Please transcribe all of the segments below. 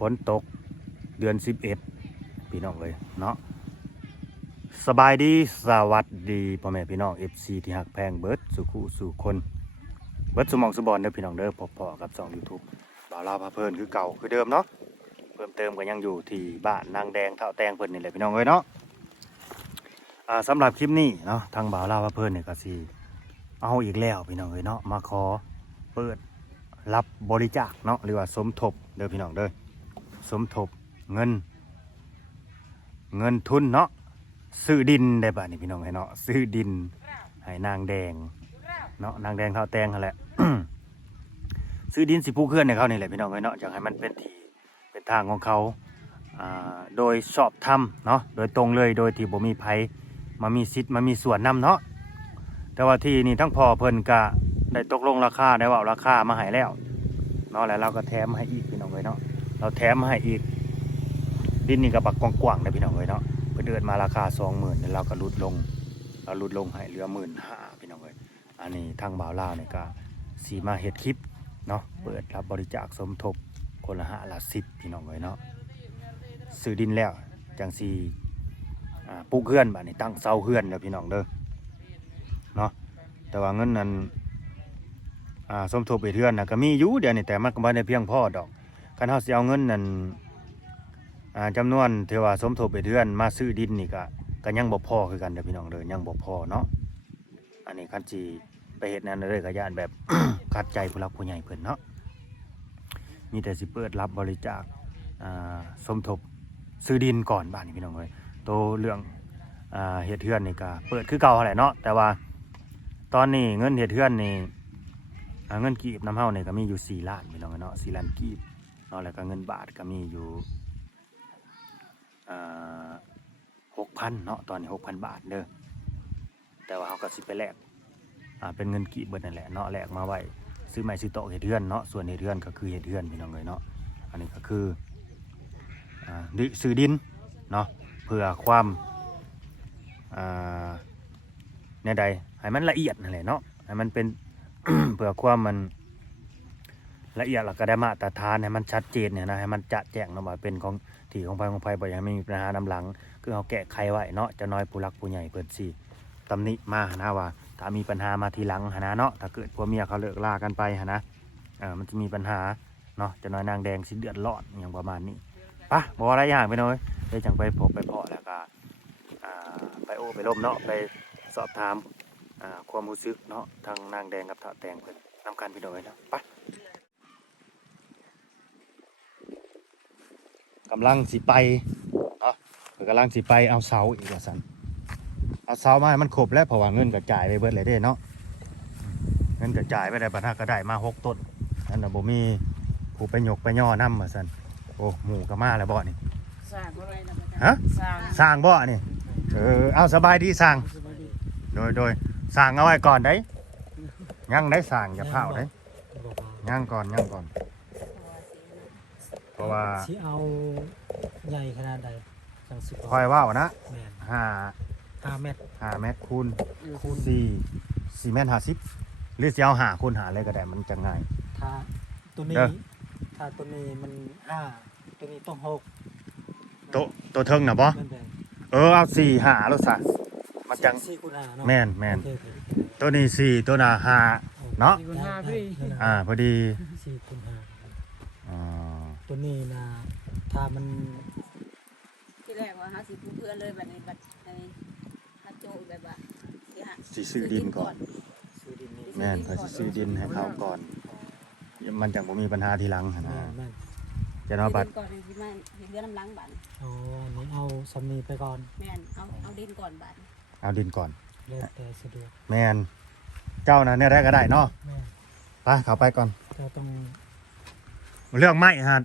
ฝนตกเดือน11พี่น้องเลยเนาะสบายดีสวัสดีพ่อแม่พี่น้อง FC ที่ฮักแพงเบิร์ดสู่คู่สู่คนเบิร์ดสมองสุบอลเด้อพี่น้องเด้อพอๆกับช่อง YouTube บ่าวลาวพาเพลินคือเก่าคือเดิมเนาะเพิ่มเติมก็ยังอยู่ที่บ้านนางแดงเท่าแตงเพิ่นนี่แหละพี่น้องเอ้ยเนาะสำหรับคลิปนี้เนาะทางบ่าวลาวพาเพลินเนี่ยก็สิเอาอีกแล้วพี่น้องเอ้ยเนาะมาขอเปิดรับบริจาคเนาะหรือว่าสมทบเด้อพี่น้องเด้อสมทบเงินทุนเนาะซื้อดินได้ป่ะนี่พี่น้องให้เนาะซื้อดินให้นางแดงเนาะนางแดงเท่าแตงนั่นแหละ ซื้อดินสิปลูกเขื่อนให้เขานี่แหละพี่น้องให้เนาะอยากให้มันเป็นที่เป็นทางของเขาโดยชอบธรรมเนาะโดยตรงเลยโดยที่บ่มีไผมามีสิทธิ์มามีส่วนนำเนาะแต่ว่าที่นี่ทั้งพ่อเพิ่นก็ได้ตกลงราคาได้ว่าราคามาให้แล้วเนาะแล้วเราก็แถมให้อีกพี่น้องเลยเนาะเราแถมให้อีกดินนี่ก็บักกว้างๆได้พี่น้องเลยเนาะเพิ่นเดินมาราคา 20,000 แล้วเราก็ลดลงให้เหลือ 15,000 พี่น้องเลยอันนี้ทางบ่าวลาวนี่ก็สิมาเฮ็ดคลิปเนาะเปิดรับบริจาคสมทบคนละ5ละ10พี่น้องเลยเนาะซื้อดินแล้วจังสิปลูกเฮือนบัดนี้ตั้งเสาเฮือนเด้อพี่น้องเด้อเนาะแต่ว่าเงินนั้นสมทบไปเฮือนน่ะก็มีอยู่เดี๋ยวนี้แต่มันก็บ่ได้เพียงพอดอกคันเฮาสิเอาเงินนั้นจำนวนที่ว่าสมทบไปเฮือนมาซื้อดินนี่ก็ยังบ่พอคือกันเด้อพี่น้องเด้อยังบ่พอเนาะอันนี้คันสิไปเฮ็ดนั่นเลยก็ย่านแบบ ขัดใจผู้หลักผู้ใหญ่เพิ่นเนาะมีแต่สิเปิดรับบริจาคสมทบซื้อดินก่อนบ้านนี้พี่น้องเอ้ยโตเรื่องเฮ็ดเฮือนนี่ก็เปิดคือเก่าแหละเนาะแต่ว่าตอนนี้เงินเฮ็ดเฮือนนี่เงินกีบน้ำเฮานี่ก็มีอยู่4ล้านพี่น้องเนาะ4ล้านกีบเนาะแล้วก็เงินบาทก็มีอยู่6,000เนาะตอนนี้ 6,000 บาทเด้อแต่ว่าเฮาก็สิไปแลกเป็นเงินกีบเบิดนั่นแหละเนาะแลกมาไว้ซื้อไม้ซื้อโต๊ะเฮ็ดเฮือนเนาะส่วนเฮ็ดเฮือนก็คือเฮ็ดเฮือนพี่น้องเอ้ยเนาะอันนี้ก็คือซื้อดินเนาะเพื่อความเนี่ยใดให้มันละเอียดนั่นแหละเนาะให้มันเป็น เพื่อความมันละเอียดแล้วก็ได้มาตรฐานให้มันชัดเจนเนี่ยนะให้มันจะแจ้งเนาะว่าเป็นของที่ของไผบ่อยากให้ไม่มีปัญหานำหลังคือเอาแก้ไขไว้เนาะจะน้อยผู้รักผู้ใหญ่เพิ่นสิตำหนิมานะว่าถ้ามีปัญหามาทีหลังหนะเนาะถ้าเกิดผัวเมียเขาเลิกลากันไปนะมันจะมีปัญหาเนาะจะน้อยนางแดงสิเดือดร้อนอย่างประมาณนี้ปะบ่อะไรอย่างไปหน่อยได้จังไปพบไปเพาะแล้วก็ไปโอ้ไปล้มเนาะไปสอบถามความรู้สึกเนาะทางนางแดงกับเฒ่าแตงเพิ่นนำกันไปหน่อยเนาะปะกำลังสิไปเนาะกำลังสิไปเอาเสาอีกว่าซั่นเอาเสามาให้มันครบแล้วเพราะว่าเงินกระจายไปเบิดเลยเด้เนาะเงินกระจายไปได้ปัญหาก็ได้มา6ต้นนั่นน่ะบ่มีผู้ไปยกไปย่อนำว่าซั่นโอ้หมู่ก็มาแล้วบ่นี่สร้างบ่ได้แล้วฮะสร้างบ่นี่เอาสบายดีสร้างโดยสร้างเอาไว้ก่อนได้ยังได้สร้างอย่าเผาได้ยังก่อนเพราะว่าสิเอาใหญ่ขนาดใดจังสิคอยว่าวนะ5 เมตร5 เมตรคูณ4 เมตร 50หรือสิเอา5คูณ5เลยก็ได้มันจะง่ายถ้าตัวนี้มัน5ตัวนี้ต้อง6ตัวเทิงน่ะบ่เอา4 5แล้วซะมันจัง4คูณ5เนาะแม่นตัวนี้4ตัวน่ะ5เนาะ4คูณ5พี่พอดี4คูณ5ตัวนี้นะถ้ามันที่แรกว่า50เพื่อนเลยบัดนี้บัดในฮัโจแบบว่าสิซื้อดินก่อนแม่นก็สิซื้อดินให้เขาก่อนมันจังบ่มีปัญหาทีหลังนะจะเนาะบัดก่อนสิมาเรือน้ำล้างบัดนี่เอาสำนีไปก่อนแม่นเอาดินก่อนบัดเอาดินก่อนแล้วแต่สะดวกแม่นเจ้าน่ะเนี่ยได้ก็ได้เนาะไปเข้าไปก่อนเจ้าต้องเรื่องไม้ฮะ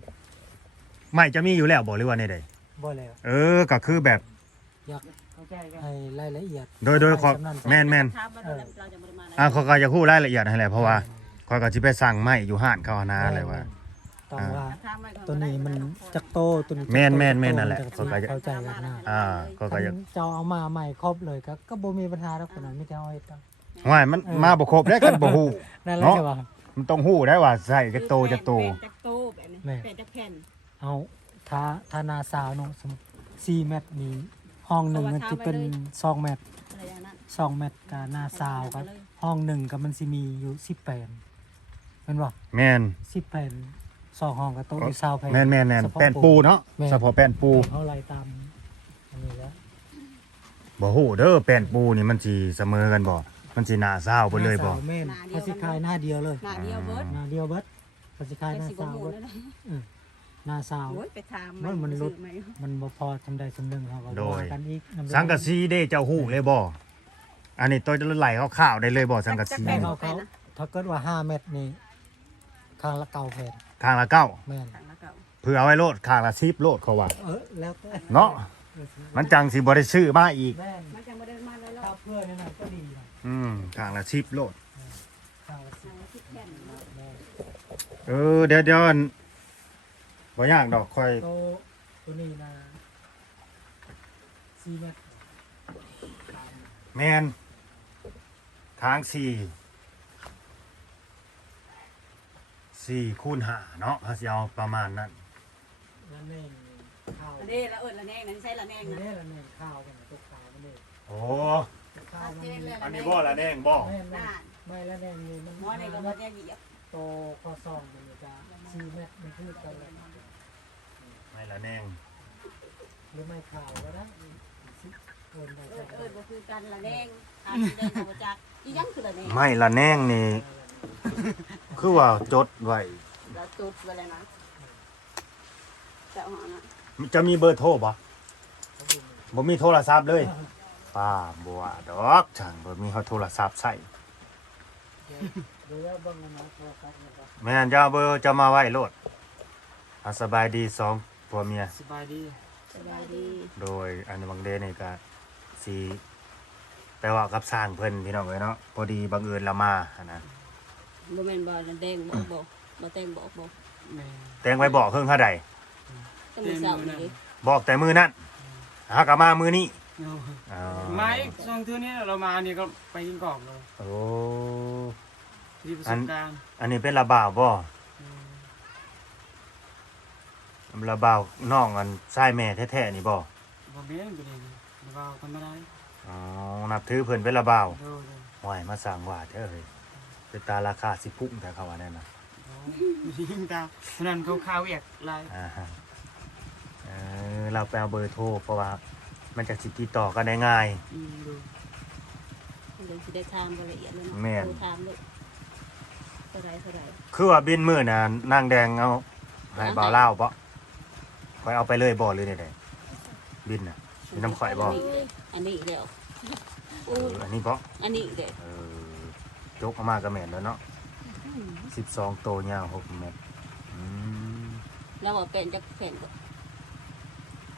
ไม้จะมีอยู่แล้วบ่หรือว่าในใดบ่แล้วก็คือแบบอยากให้รายละเอียดโดยขอแม่นเขาก็จะพูดรายละเอียดให้แหละเพราะว่าเขาก็สิไปสั่งไม้อยู่ห้านเขานะอะไรว่าต้องว่าตัวนี้มันจักโตตัวนี้แม่นนั่นแหละเขาก็จะเข้าใจกันนะเขาก็จะเจ้าเอามาใหม่ครบเลยก็บ่มีปัญหาแล้วคนนั้นไม่จะเอาให้ต้องว่ามันมาบ่ครบได้กันบ่ฮู้นั่นแหละใช่ป่ะมันต้องฮู้ได้ว่าใส่จักโตแบบนี้เป็นจักแผ่นเอา เอาถ้านาซาวเนาะ4 เมตรนี่ห้องหนึ่งมันจะเป็น2 เมตร อะไรอย่างนั้น 2 เมตรกับนาซาวครับห้องหนึ่งกับมันสิมีอยู่10 แผ่นแม่นบ่ แม่น 10 แผ่น2ห้องกับโต๊ะอยู่20 แผ่น แม่น เฉพาะ แป้นปูเนาะ แม่น เฉพาะแป้นปู เฮาไล่ตามอันนี้แล้ว บ่ฮู้เด้อแป้นปูนี่มันสิเสมอกันบ่มันสิหน้าซาวเบิดเลยบ่ หน้าสาวแม่นเขาสิขายหน้าเดียวเลย หน้าเดียวเบิด หน้าเดียวเบิดเขาสิขายหน้า สิบ่ สาว หมู เบิด แล้วนะ หน้าสาว โอ้ยไปถาม มันลด ซื้อไหม มันบ่พอทำใดสำนึงเขาก็ โดย ว่ากันอีกน้ำลาย สังกะสีเด้เจ้าฮู้เลยบ่อันนี้ตัวจะไหลข้าวๆได้เลยบ่สังกะสี แม่เขาถ้าเกิดว่า5 เม็ดนี่ข้างละ9 แผ่น ข้างละเก้า แม่น ทางละเก่า เพื่อเอาไว้โลดข้างละ10โลดเขาว่า แล้วแต่ เนาะมันจังสิบ่ได้ซื้อมาอีก แม่น มันจังบ่ได้มาเลยหรอ ถ้าก เพื่อนนั่นนะก็ดีนะ ข้างละ10โลด ข้างละ ทางละ10แผ่นเนาะ 10แม่น เดี๋ยวอันบ่ยากดอกค่อย ตัวนี้นะ4 เม็ด แม่นทาง4คูณ5เนาะเฮาสิเอาประมาณนั้น นั่นเองข้าว อันนี้ละเอิ้นละแนงนั่นใช่ละแนง นี่ นะ แน่ละเนี่ยข้าวมันตกขาวมันนี่ โอ้ ข้าวมัน อันนี้บ่ละแนงบ่ แม่น น่า ไม่ละแน่นี่มัน หมอนี่ก็บ่ได้เหยียบ โตข้อซองมันจะ4 เม็ดมันคือกันเลย ไม่ละแนง หรือไม่ข้าวก็ได้เกินไป เอิ้นบ่คือกันละแนงอาจสิได้บ่จักอีหยังคือละแนง ไม่ละแนงนี่ คือว่าจดไว้ แล้วจุดไว้เลยนะแต่เอานะ จะมีเบอร์โทรบ่บ่มีโทรศัพท์เลยป้าบัวดอกช่างบ่มีเขาโทรศัพท์ใช้ เดี๋ยวเบิ่งนะโทรศัพท์นะครับ แม่นจะเอาเบอร์จะมาไว้โลดเอาสบายดีสองผัวเมีย สบายดี สบายดี โดยอันบางเดนี่ก็สิแปลว่ากับสร้างเพิ่นพี่น้องเอ้ยเนาะพอดีบังเอิญละมาหั้นนะ บ่แม่นบ่ละแดงบ่บ่แต่งบ่ แต่งไว้บอกเพิ่งเท่าใด ต้องมีเสาอีกดิ บอกแต่มือนั้นหากะมามือนี้อ๋อ ไม่ช่วงเที่ยวนี้เรามานี่ก็ไปกินกรอบเลย โอ้ มีประสบการณ์ อันนี้เป็นระบ่าวบ่ระบ่าวน้องอันชายแม่แท้ๆนี่บ่ บ่เบี้ยนไปเลยเราทำไม่ได้ อ๋อนับถือเพิ่นเป็นระบ่าว ดู ห่วยมาสร้างว่าเด้อเฮ้ยเป็นตาราคาสิพุ่งแต่เขาว่าแน่น่ะ ยิงตาเพราะนั้นเขาข้าวเอียกลาย อ่าฮะเราไปเอาเบอร์โทรเพราะว่ามันจะสิติดต่อกันได้ง่าย ดู เดี๋ยวสิได้ถามรายละเอียดเลยเนาะ แม่น โทรถามเลยเท่าไหร่ คือว่าบินมื้อน่ะนางแดงเอาให้บ่าวลาวบ่ข่อยเอาไปเลยบ่หรือไดๆบินน่ะ มีน้ำข่อยบ่ อันนี้อีกแล้ว อันนี้บ่ อันนี้อีกแล้ว จกเออกมาก็แม่นแล้วเนาะ12โตยาว6เมตรอืม แล้วว่าเป็นจักแผ่นก็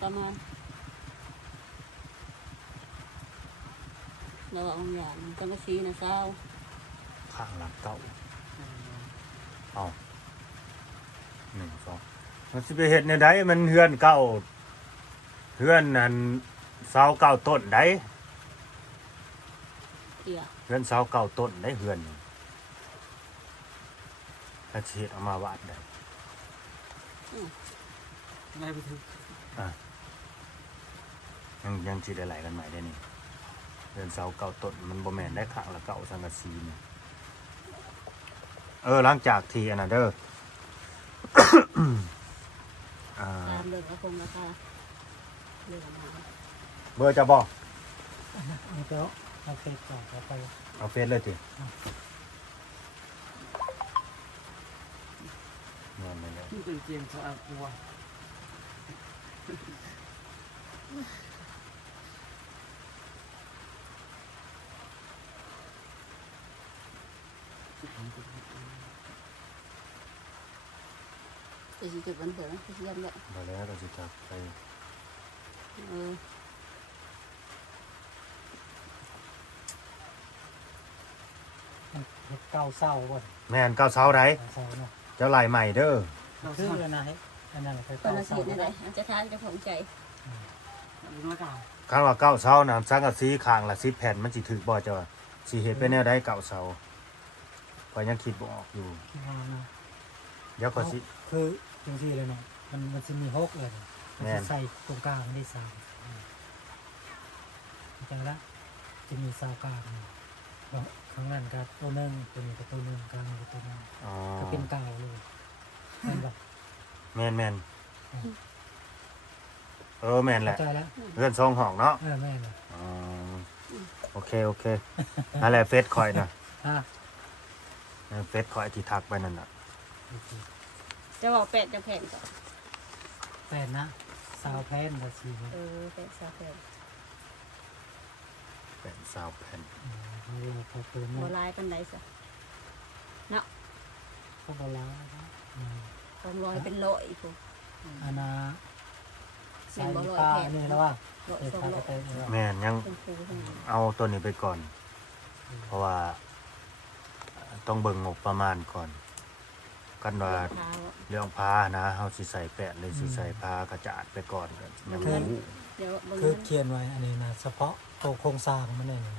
ประมาณแล้วว่าองค์อย่างจังกะสีนะเศร้า ข้างหลังเก่าเอา1 2มันสิไปเฮ็ดแนวใดมันเฮือนเก่าเฮือนนั่นเสาเก่าต้นใด เกี่ย เฮือนเสาเก่าต้นได้เฮือนนี่ถ้าสิเฮ็ดเอามาวาดได้ ได้ไปถึง ยังสิได้ไหลกันใหม่ได้นี่เฮือนเสาเก่าต้นมันบ่แม่นได้ข้างละเก่าสังกะสีนี่หลังจากที่อันนั้นเด้อ ตามเรื่องราคงราคาเรื่องมา เบอร์จะบอก นี่ก็เอาเฟซก่อนเอาไป เอาเฟซเลยติเงินเลย ที่เป็นเตียงสะอาดตัว จะสิจุดวันเกิดนะจะยันแบบ มาแล้วเราจะจับไป เฮ็ดเก้าเศร้าบ่ แม่นเก้าเสาไร เศร้าเนาะ เจ้าไหลใหม่เด้อ เรา คือ ทำ อันนั้นอันนั้นคือ คน เก้า ละ เศร้า สีนั่นแหละจะทานจะของใจ ดูน้อยกว่า คำว่าเก้าเสานะสังกะสีข้างละ10 แผ่นมันสิถือบ่เจ้าสิเฮ็ดเป็นแนวใดเก้าเสาก็ยังคิดบ่ออกอยู่ คิดว่าเนาะ เดี๋ยวก็สิ คือจังซี่เลยเนาะ มันจะมี6เลยมันจะใส่ตรงกลางได้3จังละจะมีเสากลางแล้วข้างนั้นก็ตัวหนึงตัวนี้ก็ตัวหนึงกลางก็ตัวหนึง อ๋อ ก็เป็นกาวเลยแม่นบ่ แม่นแม่นแม่นแห เข้า ละ ใจแล้ว เพื่อนซองห้องเนาะ แม่นเลย อ๋อโอเคโอเคนั่นแหละเฟซคอยน่ะ ฮะ เฟซคอยที่ทักไปนั่นน่ะ โอเค จะบอกเป็ดจะแผ่นก่อน แปดนะสาวแพนบ่สิมัน เป็ดซาแผ่น เป็นซาวแผ่น เขาเรียกว่าเขาตัว โบ นี้ ราณปันใดซะ เขาบ่ล้างนะ ความร้อยเป็นโลอีกพวก อันน่ะ แม่ สาย นบ่ร้อย ป้า แผ่น นี่แล้วว่า โล เด็ก สอง พา โล ไปเตะ แม่นยัง เป็นครูทั้งนั้น เอาตัวนี้ไปก่อน เพราะว่าต้องเบิ่งงบประมาณก่อน กันว่า เท้า เรื่องพานะเฮาสิใส่แปะเลยสิใส่พากระจาดไปก่อนยังบ่รู้ เดี๋ยวเบิ่ง คือ มัน เขียนไว้อันนี้นะเฉพาะตัวโครงสร้างมันนี่นะ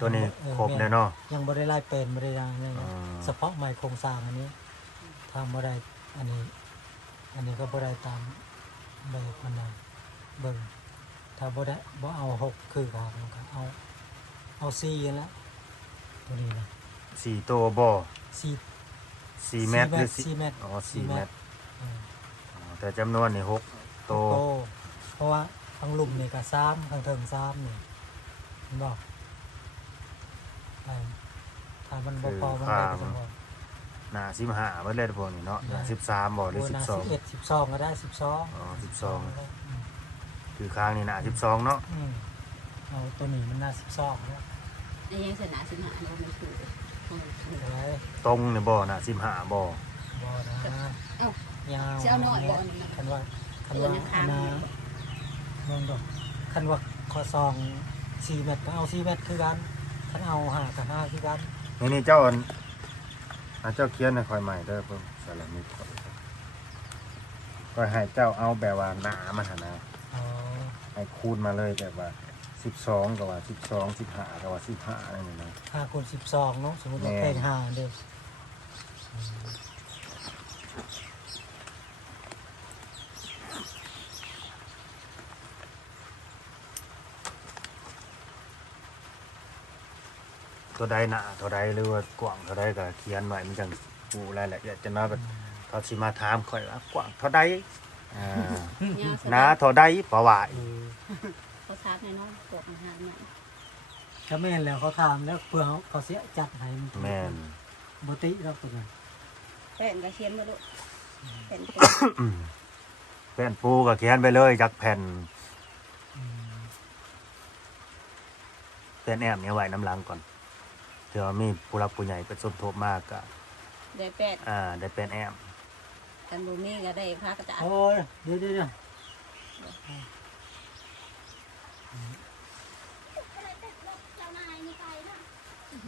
ตัวนี้ครบแล้วเนาะ ยังบ่ได้ไล่เป็นบ่ได้ยังนี่ อ๋อ เฉพาะใหม่โครงสร้างอันนี้ทำบ่ได้อันนี้ก็บ่ได้ตามแบบมันนะเบิ่งถ้าบ่ได้บ่เอา6คือครับมันก็เอา4นั่นแหละตัวนี้นะ 4ตัวบ่ 4 4เมตรหรือ 4เมตร อ๋อ4เมตร เออ อ๋อแต่จำนวนนี่6ตัว โตเพราะว่าทั้งหลุมนี่ก็3ทั้งเทิง3นี่เห็นบ่ไปถ้ามันบ่พอมันได้ก็จังว่า หน้า15เบิดเลยพวกนี้เนาะหน้า13บ่หรือ โอ้น่า 12 11 12ก็ได้12 อ๋อ12คือข้างนี่หน้า12เนาะ เอาตัวนี้มันน่า12แล้ว ไอ้ยังสนาสิมาอันนั้นมันคือของมันคือ อะไร ตรงนี่บ่หน้า15บ่ บ่นะ เอ้าย าว สิเอาน้อยบ่อันนี้นะ คันว่า เออยังค้างอยู่ มองดอกคันว่าข้อซอง4เมตรก็เอา4เมตรคือกันคันเอา5ก็5คือกัน นี่เจ้าอันเจ้าเขียนให้ค่อยใหม่เด้อเพิ่นสารมิตรก็ให้เจ้าเอาแบบว่าหนามันหั่นนะ อ๋อ ให้คูณมาเลยแบบว่า12กับว่า12 15กับว่า15อะไรนี่นะ 5คูณ12เนาะสมมุติว่าเป็น5เด้อ ตัวใดหนาตัวใดหรือว่ากว้างตัวใดก็เขียนไว้มันจังรู้รายละเอียดจะน้อยก็เขาสิมาถามค่อยว่ากว้างเท่าใดอ่า เนี่ยส หนาเท่าใดเพราะว่า เขาทักในน้องกดอาหารเนี่ย ถ้าแม่นแล้วเขาถามแล้วเพื่อเขาเสียจัดให้มัน แม่น บ่ติแล้วตัวนั้น แป้นกระเทียมมาดูเป็น แผ่นปูก็เขียนไปเลยจากแผ่น อืม แผ่นแอมเนี่ยไว้น้ำหลังก่อนเผื่อมีผู้รักผู้ใหญ่เป็นสมทบมากก็ ได้แป้น ได้เป็นแอม กันบูมี่ก็ได้พระกระจาด โอ้ยเดี๋ยว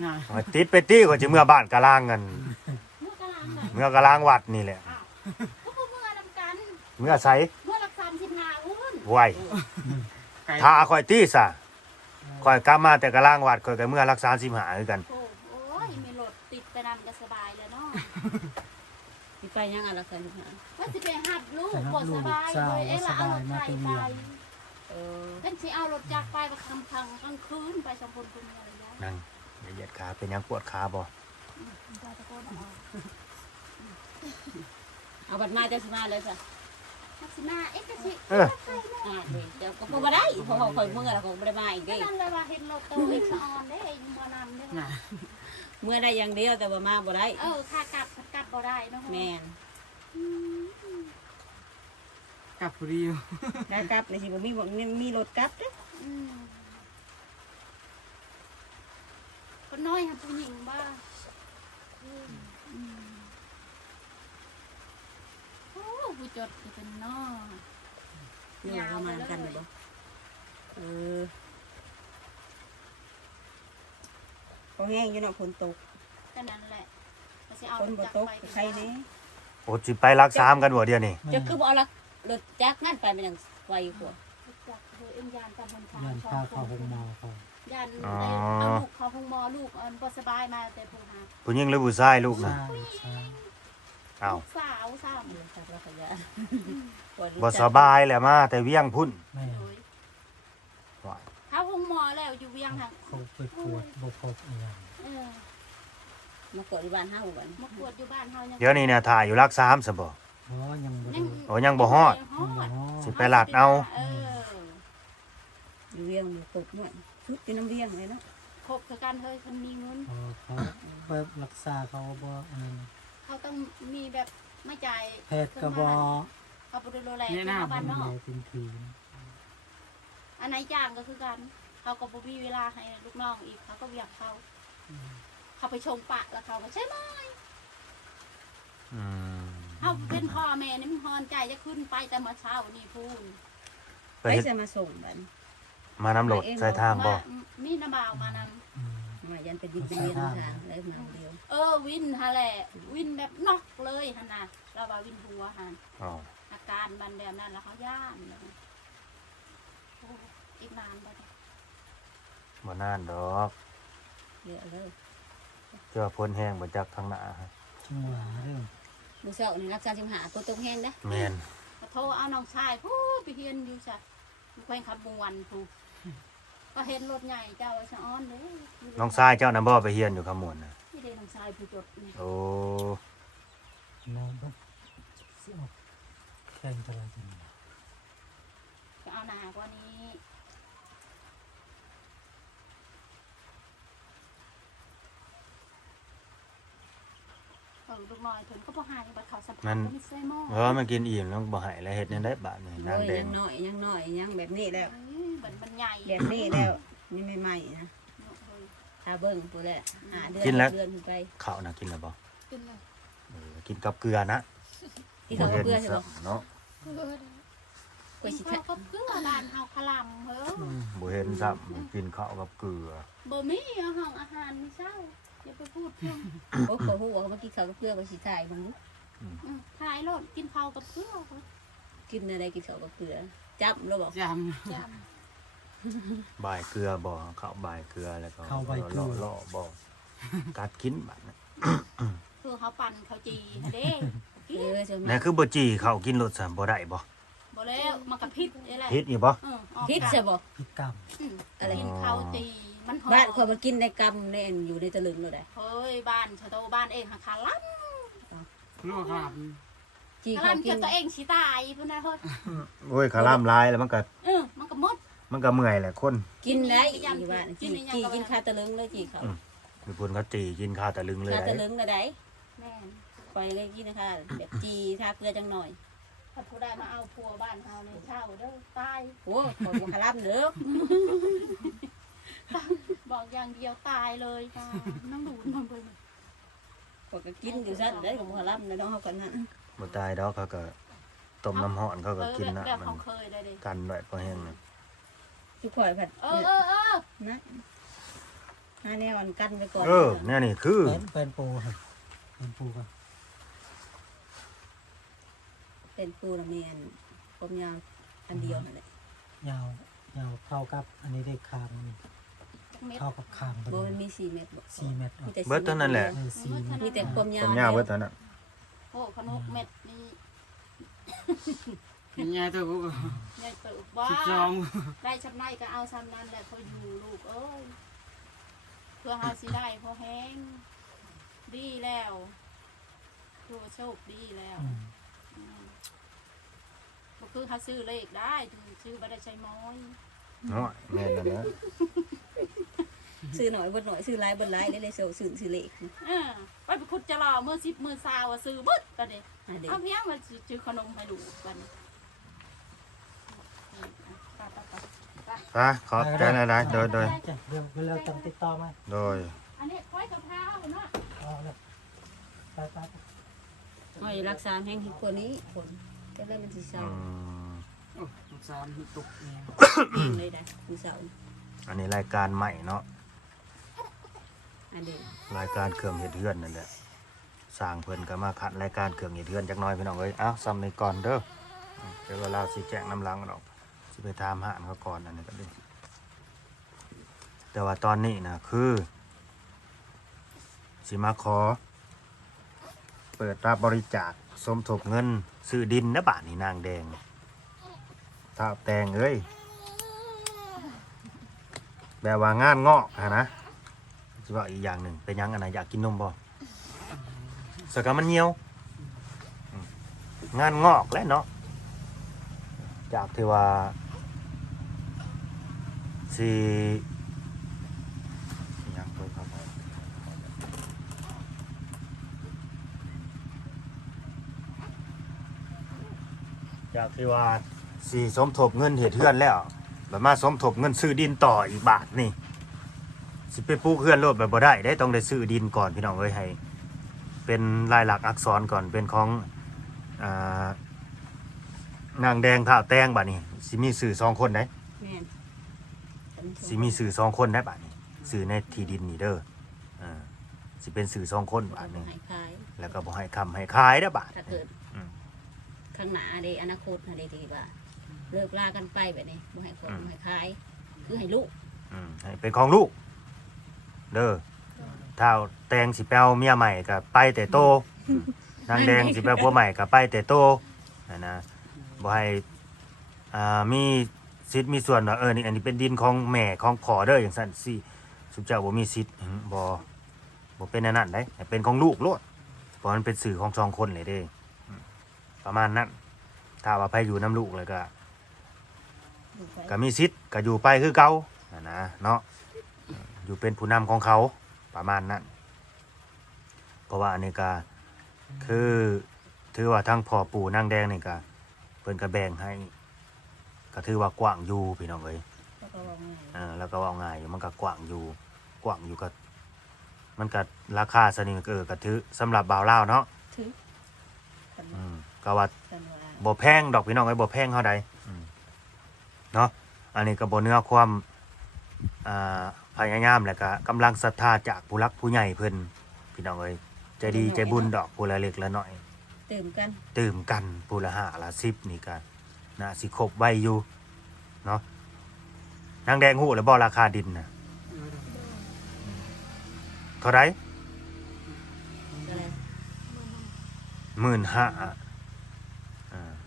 ง่าย เอาติดไปตี้ก็จะเมื่อบ้านกะล่างกัน เมื่อกลางไหน เมื่อกะล่างวัดนี่แหละ ก็เมื่อลำกัน เมื่อใส เมื่อรักษาสิบนาอุ้น ไหว ไก่ ถ้าคอยตี้ซะคอยกลับมาแต่กะล่างวัดคอยก็เมื่อรักษา15คือกัน โอ้ยมีรถติดไปนำก็สบายแล้วเนาะมีไปยังอะไรกันทุกอย่างว่าจะไปหัดลูก แต่ บ่ ลู ส ก บาย สาว เลยเอ้ย ส ละเอา บาร ย ถ มา ไถ เป็น ไป เมีย เป็นสิเอารถจักรไปกับคำพังกลางคืนไปสองคนคนอะไรอย่างเงี้ย นั่งอย่าเหยียดขาเป็นหยังปวดขาบ่ เอาบัตรมาจะสิมาเลยสิ มักสิมาเอ๊ะกะสิ เออ เดี๋ยวก็บ่ได้เพราะเขาคอยเมื่อแล้วก็บ่ได้มาอีก ก็ เด้ นั่นเลยว่าเห็นเราโตอีกสะออนได้บ่นำได้ ง่าย เมื่อได้อย่างเดียวแต่ว่ามาบ่ได้ ค่ากลับบ่ได้เนาะ แม่น กลับพอดีอยู่ ได้กลับในสิบ่มีรถกลับเด้ คนน้อยหาผู้หญิงบ้าโอ้ผู้จดก็เป็นน้อ นี่ประมาณกันบ่พอแห้งอยู่เนาะฝนตก ก็นั่นแหละก็สิเอา ฝนบ่ตกใครแน่ โอ้สิไปรักษามกันบ่เดียวนี่ จะคือบ่เอารถจักรนั่นไปเป็นจังไวกว่า จักโดยเอ็นยานตามบนทาง ยันพาเข้าห้องหมอเขา ยานได้เอาลูกเขาห้องหมอลูกบ่สบายมาแต่ผู้หา ผู้หญิงหรือผู้ชายลูก ใช่ น่ะ ใช่ อ้าว ลูกสาวซ้ำ เดือนตัดแล้วขยะ บ่สบายแหละมาแต่เวียงพุ่น แม่ โดย ว่า เขาคงหมอแล้วอยู่เวียงทาง เขาไปปวดบ่พบอีหยัง เออ มาเกิดที่บ้านเฮาบัด มากวดอยู่บ้านเฮายัง เดี๋ยวนี้เนี่ยถ่ายอยู่รัก3ซะบ่ อ๋อยังบ่ได้ โอ้ยังบ่ฮอด ฮอด สิไปลาดเอา เออ อยู่เวียงอยู่กบเนี่ยชุดอยู่น้ำเวียงเลยเนาะ คบกับกันเฮ้ยคนมีเงิน เขาแบบรักษาเขาบ่อันนั้น เขาต้องมีแบบไม่จ่าย แพทย์ก็บ่ เขาบริโภคแรงชาวบ้านนอก ดูแลเป็นทีม อันไหนจ้างก็คือกัน เขาก็บ่มีเวลาให้ลูกน้องอีกเขาก็เบียกเขา เขาไปชงปะแล้วเขาก็ใช่ไหม อืม เขาเป็นพ่อแม่นี่มันฮอนใจจะขึ้นไปแต่มาเช้านี่พูน ไป ไป เฮ็ด จะมาส่งบัด มาน้ำโหลดใส่ทางบ่ มีน้ำบ่าวมาน อืม มายันเป็นดินเป็นเวียนทางเลยน้ำเดียว ำวินฮะแหละวินแบบนอกเลยฮะนะเราว่าวินหัวฮะ อ๋อ อาการมันแบบนั้นแล้วเขาย่านเลยโอ้อีกนานไป บ่นานดอก เยอะเลย เจอพ้นแห้งบ่จักทางหน้าฮะ จังหวะเรื่อง มือเสานี่รักษาจิมหาตัวตรงแห้งนะ แม่น ก็โทรเอาน้องชายพูดไปเฮียนอยู่จ้ะแขวงขับมวนพูก็เห็นรถใหญ่เจ้าชะอ้อนเลย น้องชายเจ้าน่ะบ่ไปเฮียนอยู่ขมวนน่ะ ไม่ได้น้องชายผู้จดนี่ โอ้ น้องก็สิออกแข่งตลอดจัง จะเอาหนากว่านี้ลูกน้อยถึงก็พอหายบัดเขาสัมผัสไม่ใช่หม้อ เพราะว่ามันกินอิ่มแล้วบ่ให้แล้วเฮ็ดแนวได้บาดนี่ เล นาง ย แด ยัง งน้อยยังน้อยยังแบบนี้แล้ว บันมันใหญ่ แบบนี้แล้วนี่ไม่ใหม่นะถ้าเบิ่งตัวแหละเดือนเดือนขึ้นไป ข้าวน่ะกินแล้วบ่ ขึ้นเลย กินกับเกลือนะ ที่เขาเพื่อใช่ปะ เนาะ เพื่อน กล้วย กิ ชิ น ทะ ข้าวกับเกลือบ้านเฮาขลำเฮ้อ บ่เห็นซ้ำกินข้าวกับเกลือ บ่มีห้องอาหารไม่เช้าอย่าไปพูดเพิ่ง โอ้โหหัวเขามากินข้าวกับเกลือกล้วยชิทายมึง ถ่ายรถกินข้าวกับเกลือ กินอะไรกินข้าวกับเกลือจับแล้วบอก จ จ บ่ายเกลือบ่ข้าวบ่ายเกลือแล้วก็เลาะบ่กัดกินบัดน่ะ คือเขาปั่นเขาจีฮะเด้ เกลือจะ นั่นคือบ่จี้ข้าวกินรสซ้ํบ่ได้บ่ บ่แล้วมันก็พิษนี่แหละ เฮ็ดอีบ่ พิษใช่ปะ พิกรรม อะไร กินข้าวจีมันหอม บ้านคนมากินในกำเนี่ยอยู่ในตะลึงเลยได้ เฮ้ยบ้านชะโตบ้านเองหาคาลัม ำลูกครับ จี คา เขา ลัม กิ จะ น ตัวเองสิตายพุ่นนะเฮ้ย โอ้ยขาล่ามลายแล้วมันก็ มันก็หมด มันก็เมื่อยแหละคน กินได้อยู่บ้านจีกินคาตะลึงเลยจีเขา มีคนเขาจีกินข้าวตะลึงเลย คาตะลึงก็ได้ แม่น คอยเลยกินนะคะแบบจีทาเกลือจังหน่อย ถ้าผู้ใดมาเอาผัวบ้านเฮาในเช้าเด้อตาย โอ้ขอบอกคารับเด้อ บอกอย่างเดียวตายเลยค่ะน้องดูน้องดู ขอก็กินอยู่ซะได้ของคารับนะน้องเขาก่อนนะ บ่ตายดอกเขาก็ต้มน้ำร้อนเขาก็กินน่ะ แบบ มั เขา น เคยได้ดิ กันไว้พอแห้งน่ะ ทุกข่อยผัด เออ นะหาแนวอันกันไปก่อน แน่นี่คือ เป็นปูครับเป็นปูก็ เป็นปูละเมียนผมยาวอันเดียวนั่นแหละ ยาวยาวเท่ากับอันนี้ได้คางมัน เม็ด เท่ากับคางมัน โบมันมี4 เม็ดบ่ 4 เม็ด มีแต่ เบิดเท่านั้นแหละ 4 เม็ด มีแต่ความยาว ต้มยาเบิดเท่านั้น โอ้ขนมเม็ดนี่ เป็นไงตัวกู ใหญ่ตึกว่า 12 ได้ชำนาญก็เอาชำนาญแหละพออยู่ลูกเอ้ยเพื่อเฮาสิได้พอแห้งดีแล้วตัวโชคดีแล้ว ก็คือเขาซื้อเลขได้ซื้อบัตรใช้ม้อย เนาะแม่นนั่นนะ ซื้อหน่อยบดหน่อยซื้อหลายบดหลายเลยซื้อเลข ไปคุดจะรอเมื่อ10มื้อซาวซื้อบึดก็เด้ เด็ก เอาเพียงมาซื้อขนมให้ดูกันไป ไปขอบใจหลายๆโดย เรื่องต้องติดต่อมา โดย อันนี้ค่อยกับข้าวเนาะ เอาเลยไป อ้อยรักษาแห้งที่คนนี้คนจะได้มันสิเศร้า โอ้ลูกสาวตกเนี่ย เองเลยได้มีเศร้า อันนี้รายการใหม่เนาะ อันเด็ก รายการเครื่องเฮ็ดเฮือนนั่นแหละสร้างเพิ่นก็มาคัดรายการเครื่องเฮ็ดเฮือนจักหน่อยพี่น้องเอ้ยเอ้าซ้ำนี้ก่อนเด้อเดี๋ยวเราสิแจ้งน้ำหลังดอกสิไปถามหาเขาก่อนอันนี้ก็ได้แต่ว่าตอนนี้นะคือสิมาขอ เปิดรับบริจาคสมทบเงินซื้อดินนะบาทนี่นางแดงท้าวแตงเอ้ยแบบว่างานงอกนะจะว่าอีกอย่างหนึ่งเป็นยังอันไหนอยากกินนมบ่สกัมันเหี่ยวงานงอกแล้วเนาะจากที่ว่าสิยังเปิดเข้าไปจากที่ว่าสิสมทบเงินเหตุเฮือนแล้วแบบมาสมทบเงินซื้อดินต่ออีกบาทนี่สิไปปลูกเฮือนโลดแบบบ่ได้ได้ต้องได้ซื้อดินก่อนพี่น้องเอ้ยให้เป็นลายหลักษณ์อักษรก่อนเป็นของนางแดงท้าวแตงบาดนี้สิมีสื่อ2คนได้ แม่น สิมีสื่อ2คนได้บาดนี้สื่อในที่ดินนี่เด้อสิเป็นสื่อ2คนบาดนี้ ให้ขาย แล้วก็บ่ให้คำให้ขายเด้อบาด ถ้าเกิดข้างหน้าเด้อนาคตอะไรที่ว่าเลิกลากันไปแบบนี้บ่ให้คนบ่ให้ขายคือให้ลูก ให้เป็นของลูกเด้อท้าวแตงสิไปเอาเมียใหม่ก็ไปแต่โตนางแดงสิไปเอาผัวใหม่ก็ไปแต่โตนะบ่ให้มีสิทธิ์มีส่วนว่านี่อันนี้เป็นดินของแม่ของพ่อเด้ออย่างซั่นสิสุเจ้าบ่มีสิทธิ์บ่เป็นอันนั้นได้ให้เป็นของลูกโลดเพราะมันเป็นสื่อของ2คนเลยเด้ประมาณนั้นถ้าว่าไปอยู่น้ำลูกเลยก็มีสิทธิ์ก็อยู่ไปคือเก่านะเนาะอยู่เป็นผู้นำของเขาประมาณนั้นเพราะว่าอันนี้ก็คือถือว่าทั้งพ่อปู่นางแดงนี่ก็เพิ่นก็แบ่งให้ก็ถือว่ากว้างอยู่พี่น้องเอ้ย แล้วก็ว่าไง แล้วก็ว่าง่ายอยู่มันก็กว้างอยู่ก็มันก็ราคาสนิทก็ถือสำหรับบ่าวลาวเนาะ ถือกัน ก็ว่า กันว่า บ่แพงดอกพี่น้องเอ้ยบ่แพงเท่าใดเนาะอันนี้ก็บ่เนื้อความพยายามแล้วก็กำลังศรัทธาจากผู้รักผู้ใหญ่เพิ่นพี่น้องเอ้ยใจดีใจบุญดอกผู้ละเล็กละน้อย ตื่มกัน ตื่มกันผู้ละ5ละ10นี่ก็น่าสิครบไว้อยู่เนาะนางแดงฮู้แล้วบ่ราคาดินน่ะเท่าไหร่ อะไร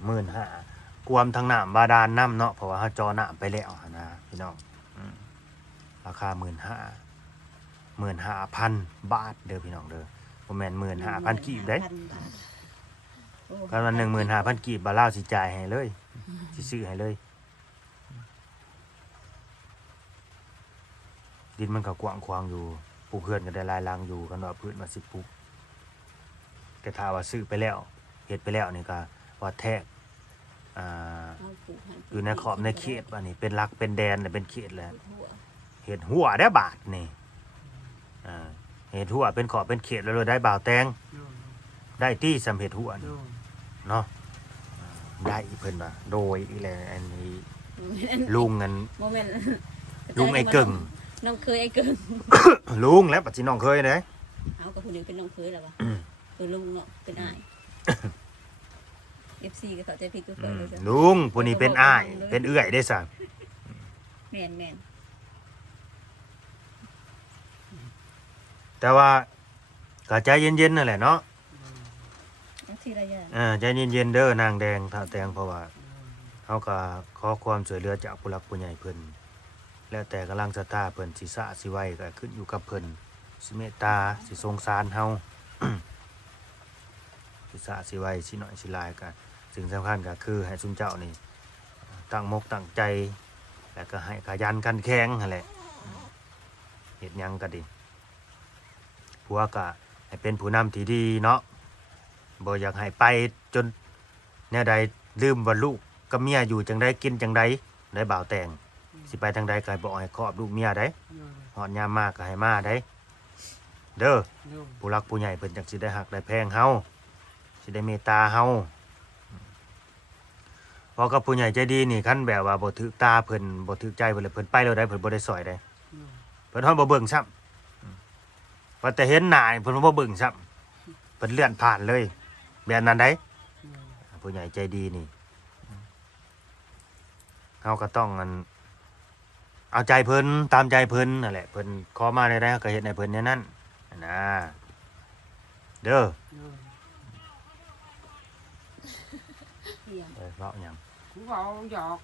15,000กวมทั้งน้ำบาดาลน้ำเนาะเพราะว่าเฮาเจอน้ำไปแล้วนะพี่น้องราคา 15,000 บาทเด้อพี่น้องเด้อบ่แม่น 15,000 กีบเด้ กันวัน15,000 กีบบาทลาวสิจ่ายให้เลยสิซื้อให้เลย ดินมันก็กว้างขวางอยู่ปลูกเฮือนก็ได้หลายหลังอยู่กันว่าพื้นมา10ปลูกแต่ถ้าว่าซื้อไปแล้วเฮ็ดไปแล้วนี่ก็ว่าแทกอยู่ในขอบในเขตว่านี่เป็นหลักเป็นแดนเป็นเขตแล้วเฮ็ดหัวได้บาทนี่เฮ็ดหัวเป็นขอบเป็นเขตแล้วเลยได้บ่าวแตงได้ตี้สำเฮ็ดหัวนี่เนาะได้อีเพิ่นว่าโดยอีแลอันนี้ลุงอัน โมเมนต์ ลุงไอ้เกิ่ง น้องเคยไอ้เกิ่ง ลุงแล้วปัจจุบันน้องเคยเด้ เอากับคนหนึ่งเป็นน้องเคยแล้ววะเป็นลุงเนาะเป็นอ้าย FC ก็เข้าใจผิดก็เคยเลยจ้ะ ลุงผู้นี้เป็นอ้ายเป็นเอื้อยได้ซะ แม่น แต่ว่าก็ใจเย็นๆนั่นแหละเนาะ เอาทีละอย่าง ใจเย็นๆเด้อนางแดงท่าแตงเพราะว่าเฮาก็ขอความช่วยเหลือจากผู้หลักผู้ใหญ่เพิ่นแล้วแต่กำลังศรัทธาเพิ่นสิสะสิไว้ก็ขึ้นอยู่กับเพิ่นสิเมตตาสิสงสารเฮา สิสะสิไว้สิน้อยสิหลายก็สิ่งสำคัญก็คือให้ซุมเจ้านี่ตั้งมกตั้งใจแล้วก็ให้ขยันขันแข็งนั่นแหละเฮ็ดหยังก็ดีผัวก็ให้เป็นผู้นำที่ดีเนาะบ่อยากให้ไปจนแนวใดลืมว่าลูกกับเมียอยู่จังไดกินจังไดได้บ่าวแต่งสิไปทางใดก็ให้บ่ให้ครอบลูกเมียได้ฮอดยามมาก็ให้มาได้เด้อผู้รักผู้ใหญ่เพิ่นจังสิได้ฮักได้แพงเฮาสิได้เมตตาเฮาเพราะกับผู้ใหญ่ใจดีนี่คันแบบว่าบ่ถึกตาเพิ่นบ่ถึกใจเพิ่นเลยเพิ่นไปแล้วได้เพิ่นบ่ได้ซอยได้เพิ่นฮอดบ่เบิ่งซ้ำว่าแต่เห็นหน้าเพิ่นบ่เบิ่งซ้ำเพิ่นเลื่อนผ่านเลยแบบนั้นได้ผู้ใหญ่ใจดีนี่เฮาก็ต้องเอาใจเพิ่นตามใจเพิ่นนั่นแหละเพิ่นขอมาได้ก็เฮ็ดให้เพิ่นแนวนั้นนะเด้อ เว้าหยัง กูเว้าหยอก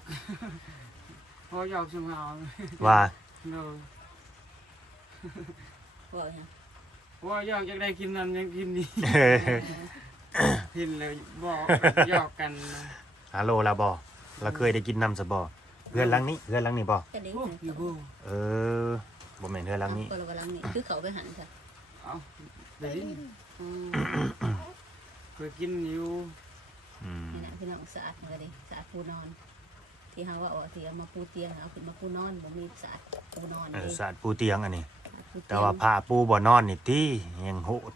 พอหยอกซุมเฮา ว่า โดย บอกฮะ ว่าหยอกอยากได้กินนั้นยังกินนี่กินเลยบอกหยอกกันนะ ฮัลโหลล่ะบ่เราเคยได้กินน้ำซะบ่เพื่อนหลังนี้บ่ จะได้ โอ้ยกู เออบ่แม่นเพื่อนหลังนี้ ก็เรากำลังนี่คือเขาไปหันค่ะ เอาเดี๋ยวนี้ อืม เคยกินอยู่ อืม นี่นะพี่น้องสะอาดเหมือนกันดิสะอาดปูนอน ที่เฮาว่าที่เอามาปูเตียงเอาขึ้นมาปูนอนบ่มีสะอาดปูนอน สาดปูเตียงอันนี้ ปูเตียง แต่ว่าผ้าปูบ่นอนนี่ติยังโหด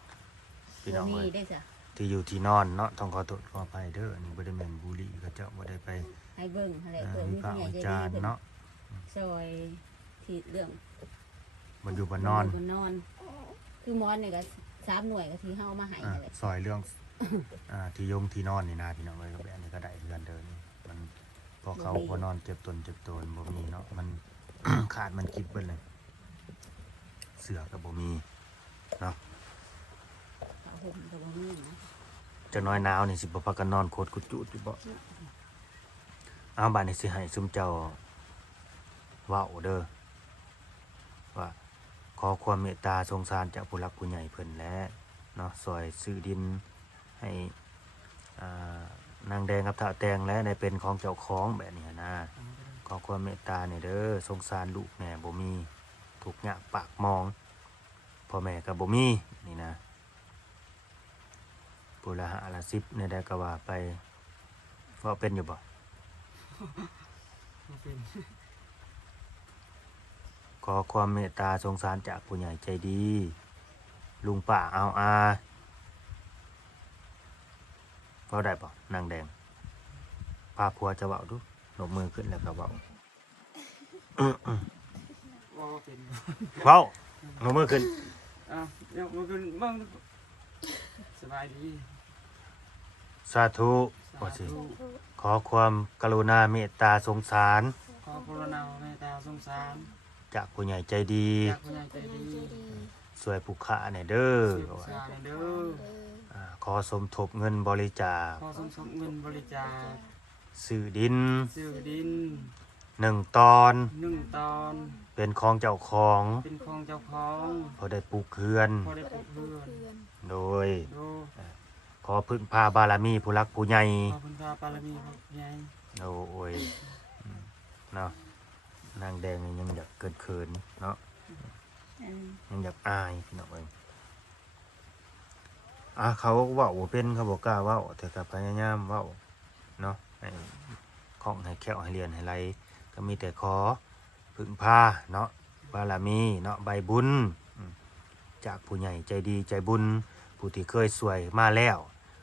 พี่น้อง บ่ เอ้ มี ย ได้จ้ะ ที่อยู่ที่นอนเนาะต้องขอโทษขออภัยเด้ออันนี้บ่ได้แม่นบุรีก็เจ้าบ่ได้ไป ให้เบิ่งอะไรเบิ่ง วิ มี พาก ผู้ ษ์ ใหญ่ วิ ใจ จาร ดี ณ์ เพิ่น เนาะ ซอยที่เรื่อง มันอยู่บ่นอน บนนอน คือมอนเนี่ยก็3หน่วยก็ที่เฮามาให้ อ่า นั่นแหละ ซอยเรื่องที่ยงที่นอนนี่นะพี่น้องเอ้ยก็แบบนี้ก็ได้เฮือนเดินมันพอเขาบ่นอนเจ็บตนบ่มีเนาะมัน ขาดมันคิดเบิดเลย เสือก็บ่มีเนาะ ผ้าห่มก็บ่มีนะ จักหน้อยหนาวนี่สิบ่พากันนอนโคตรกุดจุดอยู่บ่เอาบัดนี้สิให้ซุมเจ้าเว้าเด้อว่าขอความเมตตาสงสารจากผู้หลักผู้ใหญ่เพิ่นแหละเนาะซอยซื้อดินให้นางแดงกับท่าแตงและได้เป็นของเจ้าของแบบนี้นะขอความเมตตาเนี่ยเด้อสงสารลูกแม่บ่มีทุกข์ยากปากมองพ่อแม่ก็บ่มีนี่นะปุระหะละ10เนี่ยได้ก็ว่าไปเว้าเป็นอยู่บ่ บ่เป็น ขอความเมตตาสงสารจากผู้ใหญ่ใจดี ลุงป้าเอาอาเว้าได้บ่นางแดงพาผัวจะเว้าดูหนบมือขึ้นแล้วก็เว้า ว่าเป็น เว้าหนบมือขึ้น อ่ะเดี๋ยวมันเป็นบ้างสบายดี สาธุว่าสิขอความกรุณาเมตตาสงสาร ขอพระนาเมตตาสงสาร จากผู้ใหญ่ใจดี จากผู้ใหญ่ใจดี ช่วยผู้ค้าในเด้อ สืบสานเด้อ ขอสมทบเงินบริจาค ขอสมทบเงินบริจาค ซื้อดิน ซื้อดิน 1 ตอน 1 ตอน เป็นของเจ้าของ เป็นของเจ้าของ พอได้ปลูกเคือน พอได้ปลูกเรือน โดย โด ขอพึ่งพาบารมีผู้รักผู้ใหญ่ ขอคุณพระปารมีพระใหญ่ โอ้ยเนาะนางแดงนี่ยังอยากเกินเขินเนาะ อืม ยังอยากอายพี่น้องเอ้ยเขาเว้าบ่เป็นเขาบ่กล้าเว้าแต่ก็พยายามเว้าเนาะให้คล่องให้แคล่วให้เรียนให้ไหลก็มีแต่ขอพึ่งพาเนาะบารมีเนาะใบบุญจากผู้ใหญ่ใจดีใจบุญผู้ที่เคยสวยมาแล้ว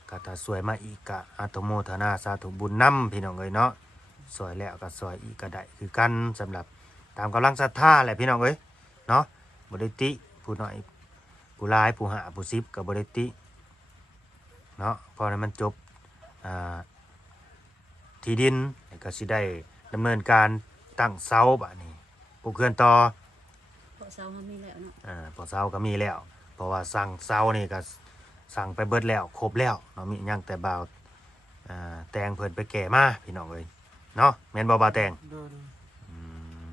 ก็ถ้าสวยมาอีกก็อนุโมทนาสาธุบุญนำพี่น้องเอ้ยเนาะสวยแล้วก็สวยอีกก็ได้คือกันสำหรับตามกำลังศรัทธาแหละพี่น้องเอ้ยเนาะบ่ได้ติผู้น้อยผู้หลายผู้หาผู้สิบก็บ่ได้ติเนาะพอให้มันจบที่ดินแล้วก็สิได้ดำเนินการตั้งเสาบัดนี้ปลูกเรือนต่อ เพราะเซาเฮามีแล้วเนาะ พอเสาก็มีแล้ว เพราะว่าสั่งเสานี่ก็สั่งไปเบิดแล้วครบแล้วเนาะมีหยังแต่บ่าวแตงเพิ่นไปแก่มาพี่น้องเอ้ยเนาะแม่นบ่บ่าวแตง โดย อืม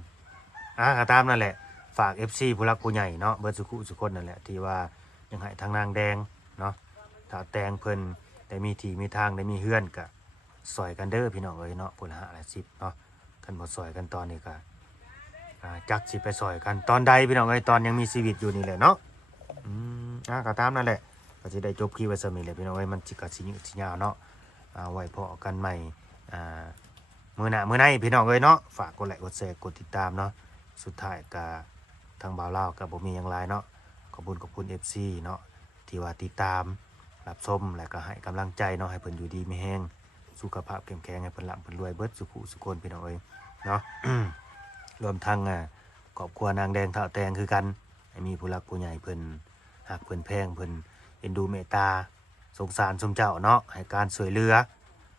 ก็ตามนั่นแหละฝาก FC ผู้รักผู้ใหญ่เนาะเบิดสุขุสุคนนั่นแหละที่ว่ายังให้ทางนางแดงเนาะถ้าแตงเพิ่นได้มีที่มีทางได้มีเฮือนก็ซอยกันเด้อพี่น้องเอ้ยเนาะพุ่นละ50เนาะคันบ่ซอยกันตอนนี้ก็จักสิไปซอยกันตอนใดพี่น้องเอ้ยตอนยังมีชีวิตอยู่นี่แหละเนาะก็ตามนั่นแหละก็สิได้จบคลิปไว้ซะมีแหละพี่น้องเอ้ยมันสิก็สิยืดสิยาวเนาะไว้พอกันใหม่มื้อหน้ามื้อในพี่น้องเอ้ยเนาะฝากกดไลค์กดแชร์กดติดตามเนาะสุดท้ายก็ทางบ่าวลาวก็บ่มีหยังหลายเนาะขอบคุณ FC เนาะที่ว่าติดตามรับชมและก็ให้กำลังใจเนาะให้เพิ่นอยู่ดีมีแรงสุขภาพเข้มแข็งให้เพิ่นร่ำเพิ่นรวยเบิดสุขุสุคนพี่น้องเอ้ยเนาะ รวมทั้งครอบครัวนางแดงเฒ่าแตงคือกันให้มีผู้รักผู้ใหญ่เพิ่นฮักเพิ่นแพงเพิ่นเอ็นดูเมตตาสงสารสมเจ้าเนาะให้การช่วยเหลือ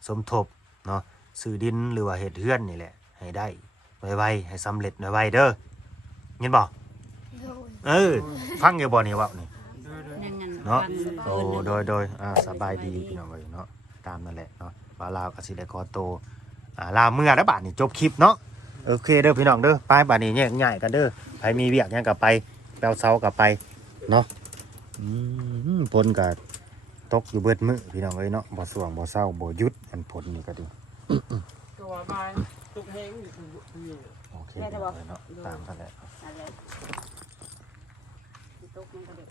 สมทบเนาะซื้อดินหรือว่าเฮ็ดเฮือนนี่แหละให้ได้ไวๆให้สำเร็จไวๆเด้อยินบ่ โดย ฟังอยู่บ่นี่เว้านี่ โดย นั่นงั้น เนาะ ฟัง โอ้โดยสบายดีพี่น้องเอ้ยเนาะตามนั่นแหละเนาะ บ่าวลาวก็สิได้ขอตัวลาเมื่อแล้วบาดนี้จบคลิปเนาะโอเคเด้อพี่น้องเด้อไปบาดนี้แยกย้ายกันเด้อใครมีเวียกหยังก็ไปแปลวเสาก็ไปเนาะฝนก็ตกอยู่เบิดมื้อพี่น้องเอ้ยเนาะบ่ส่วงบ่เศร้าบ่หยุดมันฝนนี่ก็ดี ก็ว่าบายตุกแห้งอยู่นี่ โอเคพี่น้องเอ้ยเนาะตามกันแหละ อะไรตกมันก็เดี๋ยว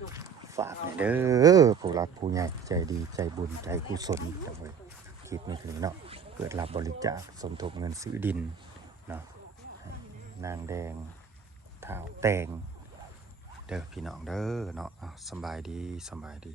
ก็ ฝากหน่อยเด้อผู้รักผู้ใหญ่ใจดีใจบุญใจกุศลจังเลยคลิปนี้ถึงเนาะเปิดรับบริจาคสมทบเงินซื้อดินเนาะให้นางแดงเท้าแตงเด้อพี่น้องเด้อเนาะสำบายดี